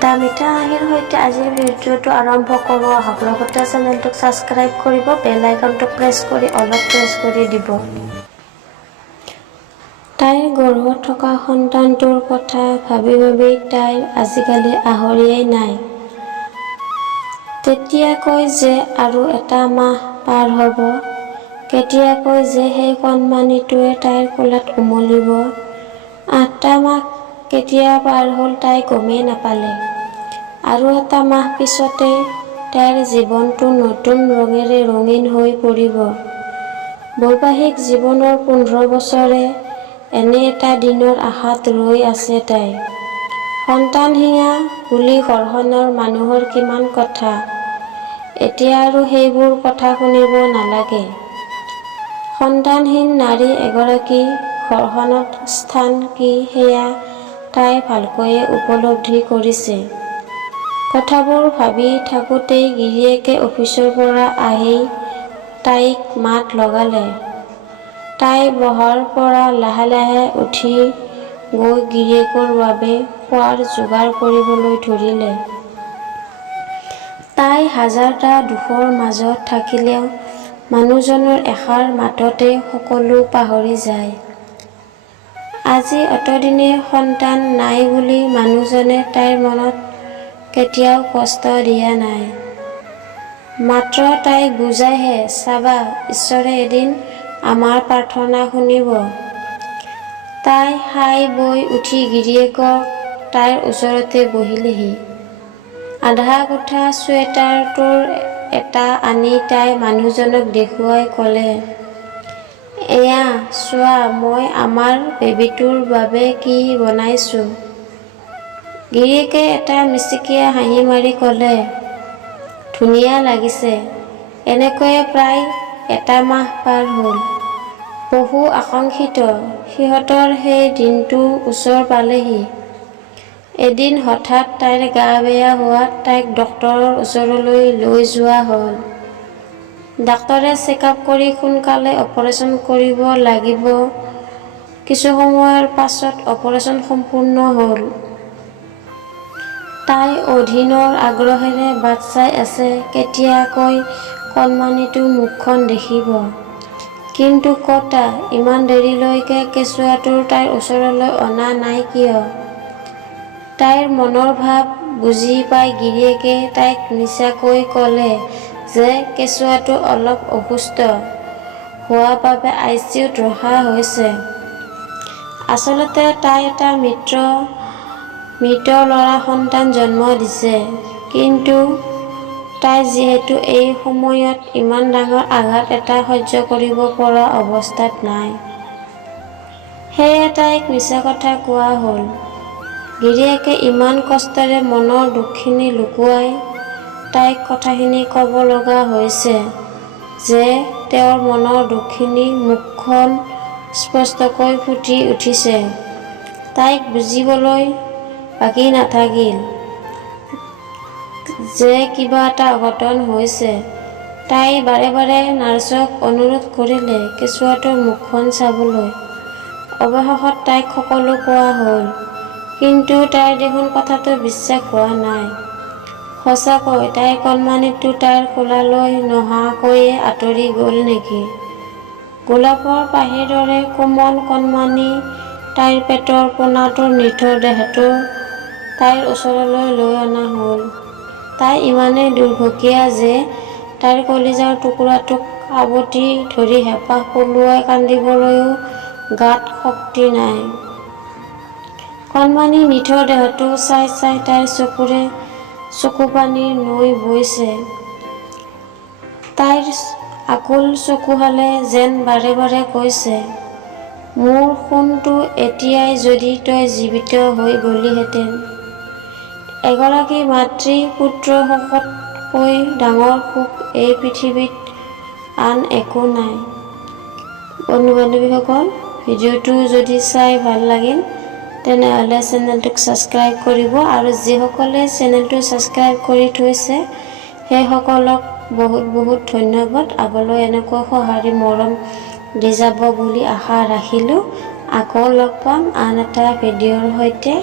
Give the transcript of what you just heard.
এটা মিঠা হাঁহিৰ সৈতে আজিৰ ভিডিঅ'টো আৰম্ভ কৰোঁ। আহক লগতে চেনেলটোক ছাবস্ক্ৰাইব কৰিব, বেল আইকনটো প্ৰেছ কৰি দিব। তাইৰ গৰ্ভত থকা সন্তানটোৰ কথা ভাবি তাইৰ আজিকালি আহৰিয়েই নাই। তেতিয়া কয় যে আৰু এটা মাহ পাৰ হ'ব, কেতিয়া কয় যে সেই কণমানিটোৱে তাইৰ কোলাত উমলিব। 8টা মাহ কেতিয়া পাৰ হ'ল তাই গমেই নাপালে। আৰু এটা মাহ পিছতে তাইৰ জীৱনটো নতুন ৰঙেৰে ৰঙীন হৈ পৰিব। বৈবাহিক জীৱনৰ 15 বছৰে এনে এটা দিনৰ আশাত ৰৈ আছে তাই। সন্তানহীনা বুলি ঘৰখনৰ মানুহৰ কিমান কথা, এতিয়া আৰু সেইবোৰ কথা শুনিব নালাগে। সন্তানহীন নাৰী এগৰাকী ঘৰখনত স্থান কি সেয়া তাই ভালকৈয়ে উপলব্ধি কৰিছে। কথাবোৰ ভাবি থাকোঁতেই গিৰিয়েকে অফিচৰ পৰা আহি তাইক মাত লগালে। তাই বহাৰ পৰা লাহে উঠি গৈ গিৰিয়েকৰ বাবে খোৱাৰ যোগাৰ কৰিবলৈ ধৰিলে। তাই হাজাৰটা দুখৰ মাজত থাকিলেও মানুহজনৰ এষাৰ মাততে সকলো পাহৰি যায়। আজি অতদিনে সন্তান নাই বুলি মানুহজনে তাইৰ মনত কেতিয়াও কষ্ট দিয়া নাই। মাত্ৰ তাইক বুজাইহে, চাবা ঈশ্বৰে এদিন আমাৰ প্ৰাৰ্থনা শুনিব। তাই খাই বৈ উঠি গিৰিয়েকক তাইৰ ওচৰতে বহিলেহি। আধা গোঠা ছুৱেটাৰটোৰ এটা আনি তাই মানুহজনক দেখুৱাই ক'লে, এয়া চোৱা মই আমাৰ বেবীটোৰ বাবে কি বনাইছোঁ। গিৰিয়েকে এটা মিচিকিয়া হাঁহি মাৰি ক'লে, ধুনীয়া লাগিছে। এনেকৈয়ে প্ৰায় এটা মাহ পাৰ হ'ল। বহু আকাংক্ষিত সিহঁতৰ সেই দিনটো ওচৰ পালেহি। এদিন হঠাৎ তাইৰ গা বেয়া হোৱাত তাইক ডক্তৰৰ ওচৰলৈ লৈ যোৱা হ'ল। ডাক্তৰে চেকআপ কৰি সোনকালে অপাৰেশ্যন কৰিব লাগিব। কিছু সময়ৰ পাছত অপাৰেশ্যন সম্পূৰ্ণ হ'ল। তাই অধীনৰ আগ্ৰহেৰে বাট চাই আছে কেতিয়াকৈ কণমানিটোৰ মুখখন দেখিব। কিন্তু ক'তা, ইমান দেৰিলৈকে কেঁচুৱাটো তাইৰ ওচৰলৈ অনা নাই কিয়? তাইৰ মনৰ ভাৱ বুজি পাই গিৰিয়েকে তাইক মিছাকৈ ক'লে যে কেঁচুৱাটো অলপ অসুস্থ হোৱা বাবে ICUত ৰখা হৈছে। আচলতে তাই এটা মৃত ল'ৰা সন্তান জন্ম দিছে। কিন্তু তাই যিহেতু এই সময়ত ইমান ডাঙৰ আঘাত এটা সহ্য কৰিব পৰা অৱস্থাত নাই, সেয়ে তাইক মিছা কথা কোৱা হ'ল। গিৰিয়েকে ইমান কষ্টেৰে মনৰ দুখখিনি লুকুৱাই তাইক কথাখিনি ক'ব লগা হৈছে যে তেওঁৰ মনৰ দুখখিনি মুখখন স্পষ্টকৈ ফুটি উঠিছে। তাইক বুজিবলৈ বাকী নাথাকিল যে কিবা এটা অঘটন হৈছে। তাই বাৰে নাৰ্ছক অনুৰোধ কৰিলে কেঁচুৱাটোৰ মুখখন চাবলৈ। অৱশেষত তাইক সকলো কোৱা হ'ল। কিন্তু তাইৰ দেখোন কথাটো বিশ্বাস হোৱা নাই। সঁচাকৈ তাইৰ কণমানিটো তাইৰ কোলালৈ নহাকৈয়ে আঁতৰি গ'ল নেকি? গোলাপৰ পাহিৰ দৰে কোমল কণমানি তাইৰ পেটৰ পোনাটোৰ নিথৰ দেহটো তাইৰ ওচৰলৈ লৈ অনা হ'ল। তাই ইমানেই দুৰ্ভগীয়া যে তাইৰ কলিজাৰ টুকুৰাটোক সাবটি ধৰি হেঁপাহ পলুৱাই কান্দিবলৈও গাত শক্তি নাই। কণমানিৰ নিথৰ দেহটো চাই তাইৰ চকুৰে চকুপানীৰ নৈ বৈছে। তাইৰ আকুল চকুহালে যেন বাৰে কৈছে, মোৰ সোণটো এতিয়াই যদি তই জীৱিত হৈ গলিহেঁতেন। এগৰাকী মাতৃ পুত্ৰ সুখতকৈ ডাঙৰ সুখ এই পৃথিৱীত আন একো নাই। বন্ধু-বান্ধৱীসকল, ভিডিঅ'টো যদি চাই ভাল লাগিল তেনেহ'লে চেনেলটোক ছাবস্ক্ৰাইব কৰিব আৰু যিসকলে চেনেলটো ছাবস্ক্ৰাইব কৰি থৈছে সেইসকলক বহুত ধন্যবাদ। আগলৈ এনেকৈ সঁহাৰি মৰম দি যাব বুলি আশা ৰাখিলোঁ। আকৌ লগ পাম আন এটা ভিডিঅ'ৰ সৈতে।